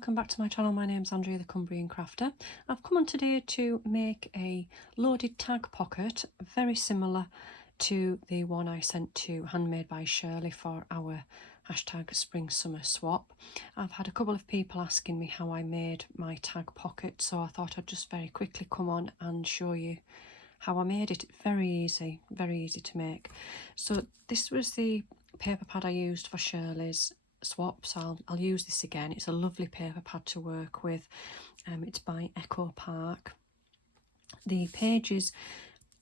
welcome back to my channel. My name's Andrea the Cumbrian Crafter. I've come on today to make a loaded tag pocket, very similar to the one I sent to Handmade by Shirley for our hashtag Spring Summer Swap. I've had a couple of people asking me how I made my tag pocket, so I thought I'd just very quickly come on and show you how I made it. Very easy to make. So this was the paper pad I used for Shirley's swaps. I'll use this again. It's a lovely paper pad to work with. It's by Echo Park. The pages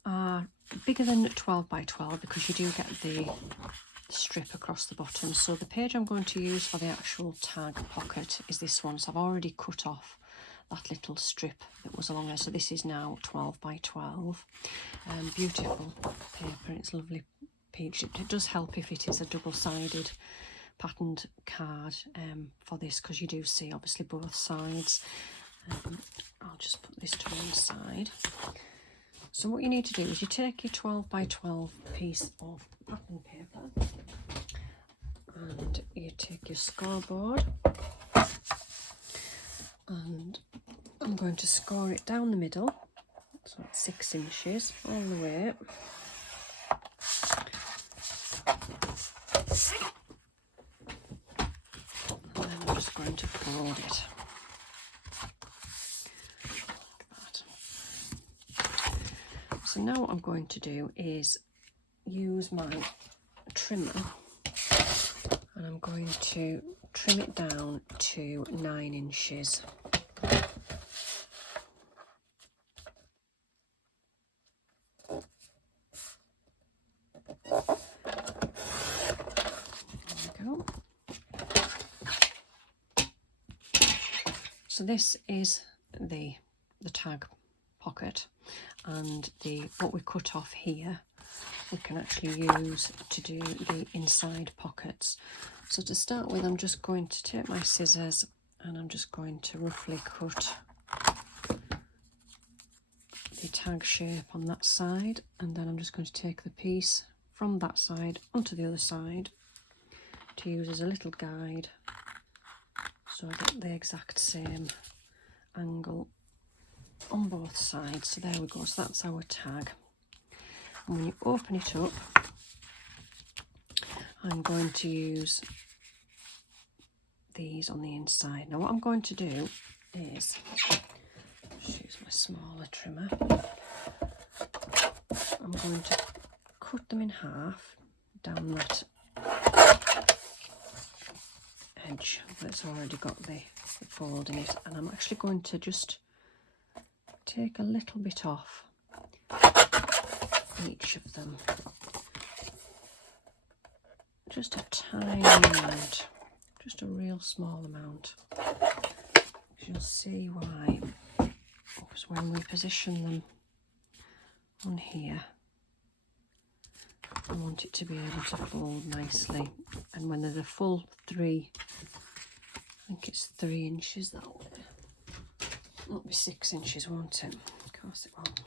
are bigger than 12 by 12 because you do get the strip across the bottom. So the page I'm going to use for the actual tag pocket is this one. So I've already cut off that little strip that was along there. So this is now 12 by 12. Beautiful paper. It's lovely peach. It does help if it is a double-sided patterned card for this, because you do see obviously both sides. I'll just put this to one side. So what you need to do is you take your 12 by 12 piece of pattern paper and you take your scoreboard, and I'm going to score it down the middle, so it's 6 inches all the way. Going to fold it like that. So now what I'm going to do is use my trimmer and I'm going to trim it down to 9 inches. So this is the tag pocket, and what we cut off here we can actually use to do the inside pockets. So to start with, I'm just going to take my scissors and I'm just going to roughly cut the tag shape on that side, and then I'm just going to take the piece from that side onto the other side to use as a little guide, so I get the exact same angle on both sides. So there we go. So that's our tag. And when you open it up, I'm going to use these on the inside. Now what I'm going to do is just use my smaller trimmer. I'm going to cut them in half down that edge that's already got the fold in it, and I'm actually going to just take a little bit off each of them, just a tiny amount, just a real small amount. You'll see why, because when we position them on here, I want it to be able to fold nicely, and when there's a full 3, I think it's 3 inches, that'll be 6 inches, won't it? Of course it won't.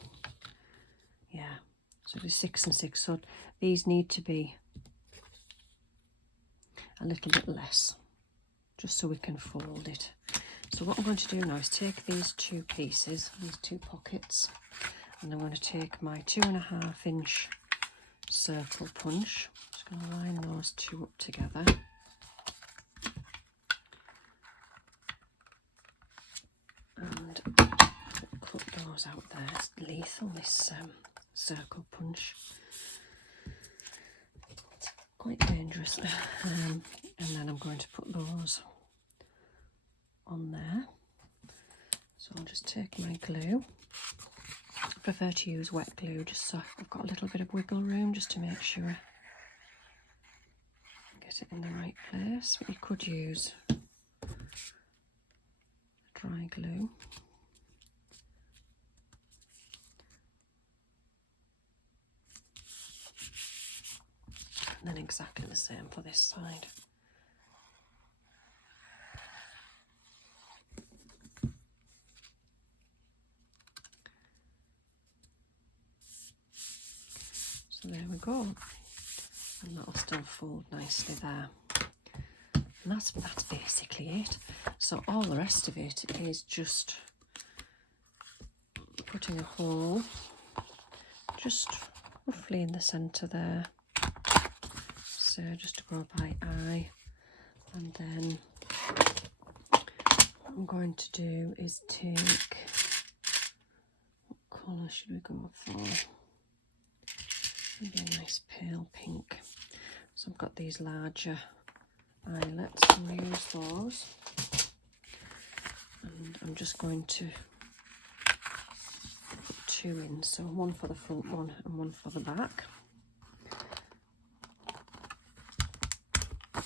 Yeah, so it'll be 6 and 6. So these need to be a little bit less, just so we can fold it. So what I'm going to do now is take these 2 pieces, these 2 pockets, and I'm going to take my 2.5 inch circle punch. I'm just going to line those 2 up together. And cut those out there. It's lethal, this circle punch. It's quite dangerous. And then I'm going to put those on there. So I'll just take my glue. I prefer to use wet glue just so I've got a little bit of wiggle room, just to make sure I get it in the right place. But you could use dry glue. And then exactly the same for this side. So there we go. And that'll still fold nicely there. And that's basically it. So all the rest of it is just putting a hole just roughly in the centre there. So just to go by eye. And then what I'm going to do is take, what colour should we go for? Maybe a nice pale pink. So I've got these larger eyelets, and we'll use those. And I'm just going to put 2 in, so one for the front one and one for the back. Put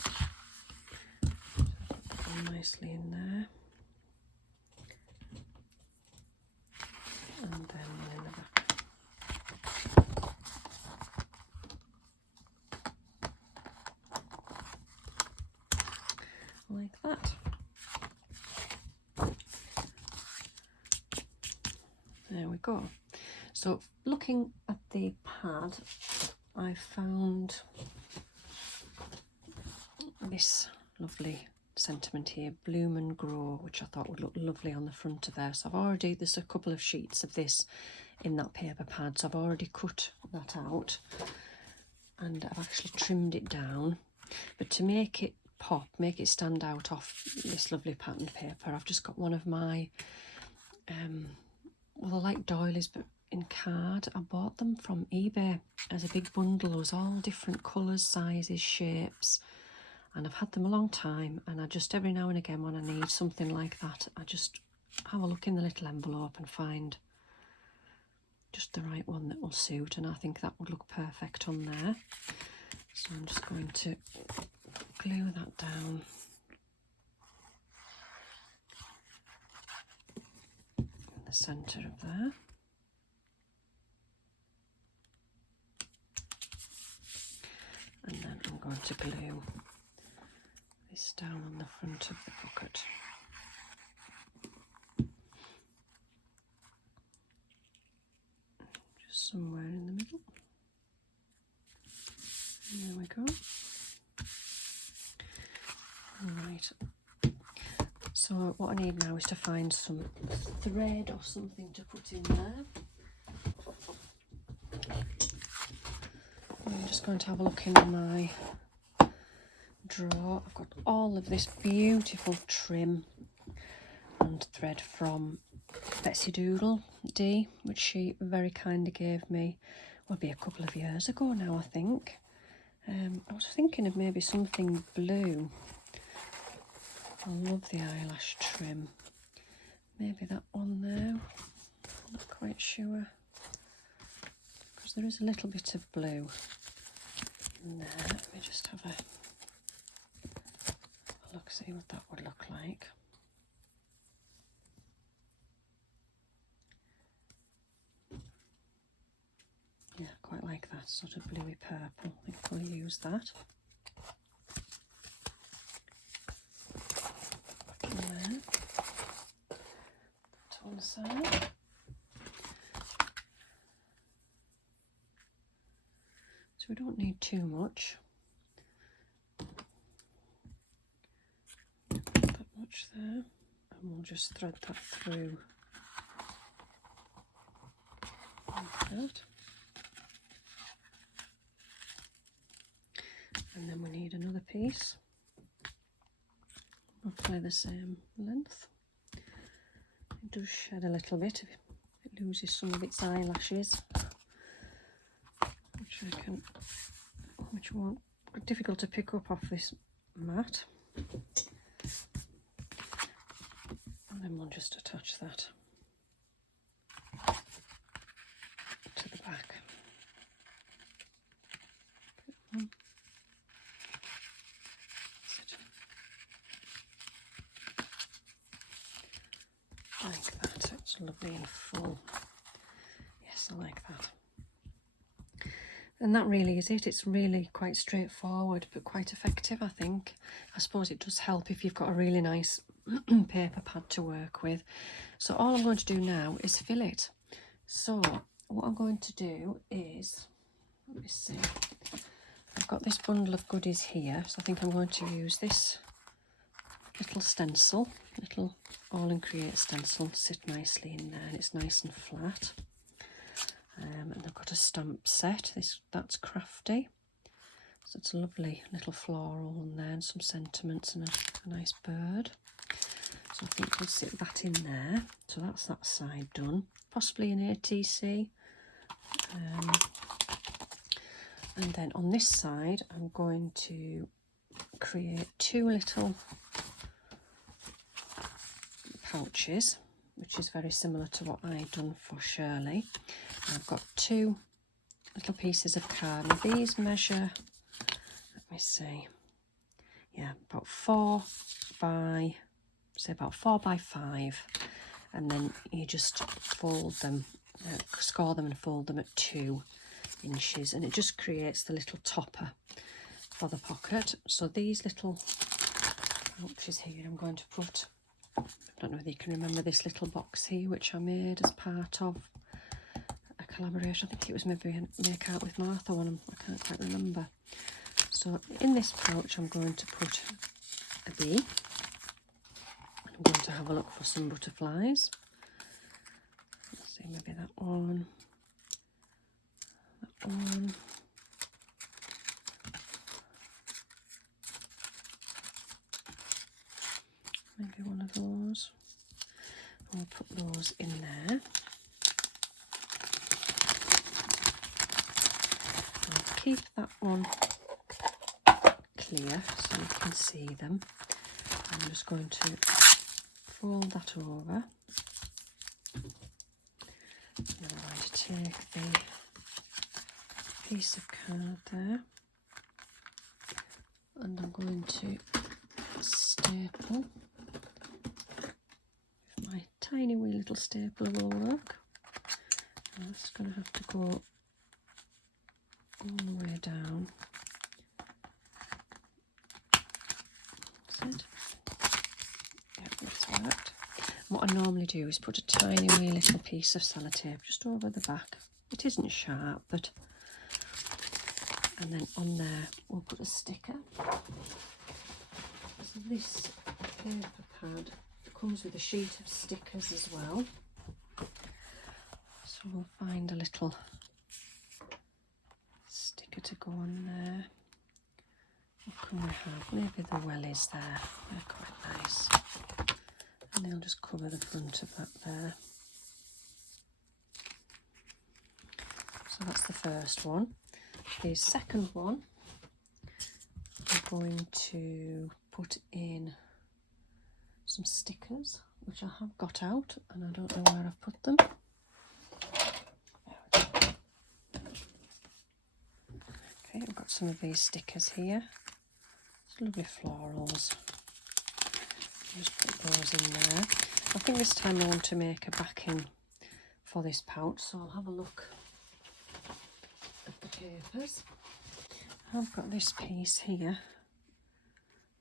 that one nicely in there. And then one in the back. Like that. There we go. So looking at the pad, I found this lovely sentiment here, Bloom and Grow, which I thought would look lovely on the front of there. So there's a couple of sheets of this in that paper pad, so I've already cut that out and I've actually trimmed it down. But to make it pop, make it stand out off this lovely pattern paper, I've just got one of my well, they're like doilies but in card. I bought them from eBay as a big bundle. There was all different colours, sizes, shapes, and I've had them a long time, and I just every now and again when I need something like that, I just have a look in the little envelope and find just the right one that will suit, and I think that would look perfect on there. So I'm just going to glue that down in the centre of there. And then I'm going to glue this down on the front of the pocket. Just somewhere in the middle. And there we go. Right. So what I need now is to find some thread or something to put in there. I'm just going to have a look in my drawer. I've got all of this beautiful trim and thread from Betsy Doodle D, which she very kindly gave me, will be a couple of years ago now, I think. I was thinking of maybe something blue. I love the eyelash trim. Maybe that one there. I'm not quite sure, because there is a little bit of blue in there. Let me just have a look, see what that would look like. Yeah, quite like that sort of bluey purple. I think we'll use that. Put in there. That to one side. So we don't need too much. Not that much there. And we'll just thread that through like that. And then we need another piece, roughly the same length. It does shed a little bit if it loses some of its eyelashes, which won't be difficult to pick up off this mat. And then we'll just attach that to the back. Like that, it's lovely and full. Yes, I like that. And that really is it. It's really quite straightforward, but quite effective, I think. I suppose it does help if you've got a really nice paper pad to work with. So all I'm going to do now is fill it. So what I'm going to do is, let me see, I've got this bundle of goodies here, so I think I'm going to use this little stencil, little All in Create stencil, sit nicely in there, and it's nice and flat. And I've got a stamp set. That's Crafty. So it's a lovely little floral on there and some sentiments and a nice bird. So I think we'll sit that in there. So that's that side done. Possibly an ATC. And then on this side, I'm going to create two little pouches, which is very similar to what I've done for Shirley. I've got two little pieces of card. Now these measure, let me see, yeah, about 4 by 5, and then you just fold them, score them and fold them at 2 inches, and it just creates the little topper for the pocket. So these little pouches here, I'm going to put, I don't know whether you can remember this little box here, which I made as part of a collaboration. I think it was maybe a Make Art with Martha one, I can't quite remember. So in this pouch I'm going to put a bee. I'm going to have a look for some butterflies. Let's see, maybe that one. Maybe one of those. I'll put those in there. I'll keep that one clear so you can see them. I'm just going to fold that over. Now I'm going to take the piece of card there, and I'm going to staple. If my tiny wee little stapler will work. I'm just going to have to go all the way down. That's it. Yeah, that's worked. What I normally do is put a tiny wee little piece of sellotape just over the back. It isn't sharp, but, and then on there we'll put a sticker. So this paper pad comes with a sheet of stickers as well. So we'll find a little sticker to go on there. What can we have? Maybe the wellies there. They're quite nice. And they'll just cover the front of that there. So that's the first one. The second one, I'm going to put in some stickers, which I have got out, and I don't know where I've put them. Okay, I've got some of these stickers here. It's lovely florals. I'll just put those in there. I think this time I want to make a backing for this pouch, so I'll have a look at the papers. I've got this piece here,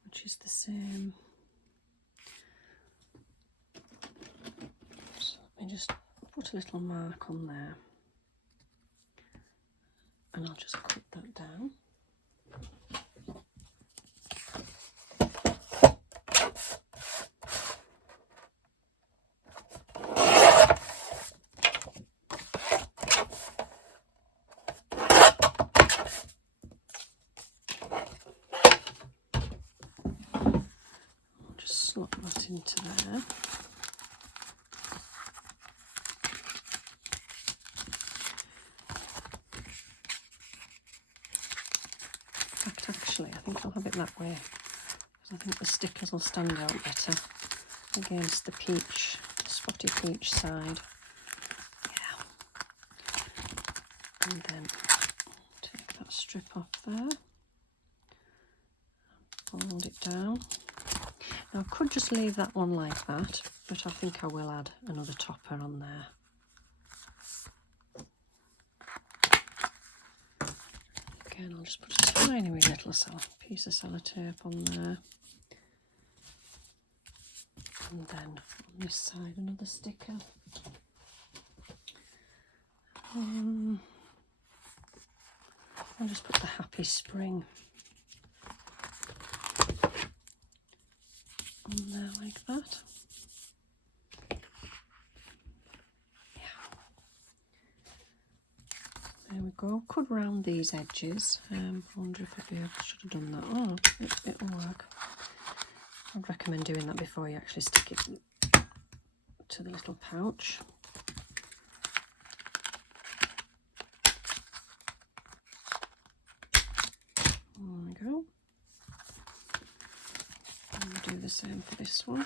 which is the same. So let me just put a little mark on there, and I'll just cut that down. Slot that into there. In fact, actually, I think I'll have it that way, because I think the stickers will stand out better against the peach, spotty peach side. Yeah. And then take that strip off there, fold it down. Now I could just leave that one like that, but I think I will add another topper on there. Again, I'll just put a tiny wee little piece of sellotape on there. And then on this side, another sticker. I'll just put the Happy Spring. on there like that. There we go. Could round these edges. I wonder if I'd be able, should have done that. Oh, it'll work. I'd recommend doing that before you actually stick it to the little pouch. There we go. And we'll do the same for this one.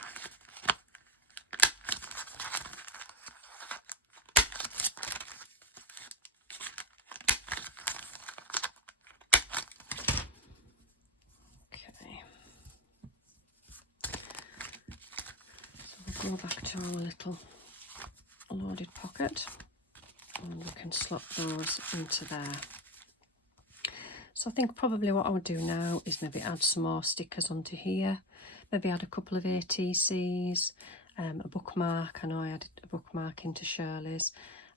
Go back to our little loaded pocket and we can slot those into there. So I think probably what I would do now is maybe add some more stickers onto here, maybe add a couple of ATCs, a bookmark. I know I added a bookmark into Shirley's,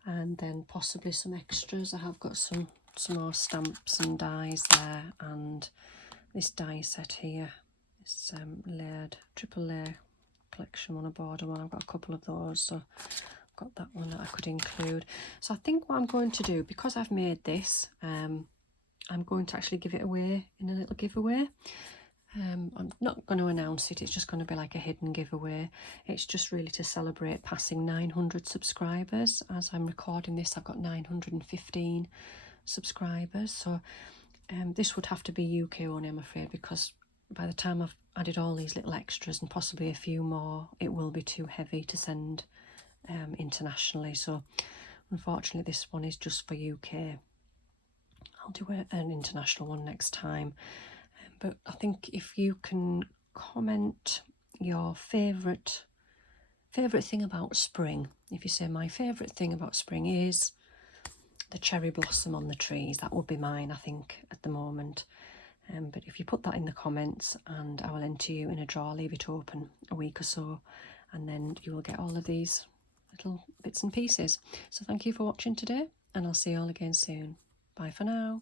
and then possibly some extras. I have got some more stamps and dies there, and this die set here, this layered, triple layer collection one, a border one. I've got a couple of those, so I've got that one that I could include. So I think what I'm going to do, because I've made this, I'm going to actually give it away in a little giveaway. I'm not going to announce it, it's just going to be like a hidden giveaway. It's just really to celebrate passing 900 subscribers. As I'm recording this, I've got 915 subscribers, so this would have to be UK only, I'm afraid, because by the time I've added all these little extras and possibly a few more, it will be too heavy to send internationally. So unfortunately this one is just for UK. I'll do an international one next time. But I think if you can comment your favourite thing about spring, if you say my favourite thing about spring is the cherry blossom on the trees, that would be mine, I think, at the moment. But if you put that in the comments, and I will enter you in a draw, leave it open a week or so, and then you will get all of these little bits and pieces. So thank you for watching today, and I'll see you all again soon. Bye for now.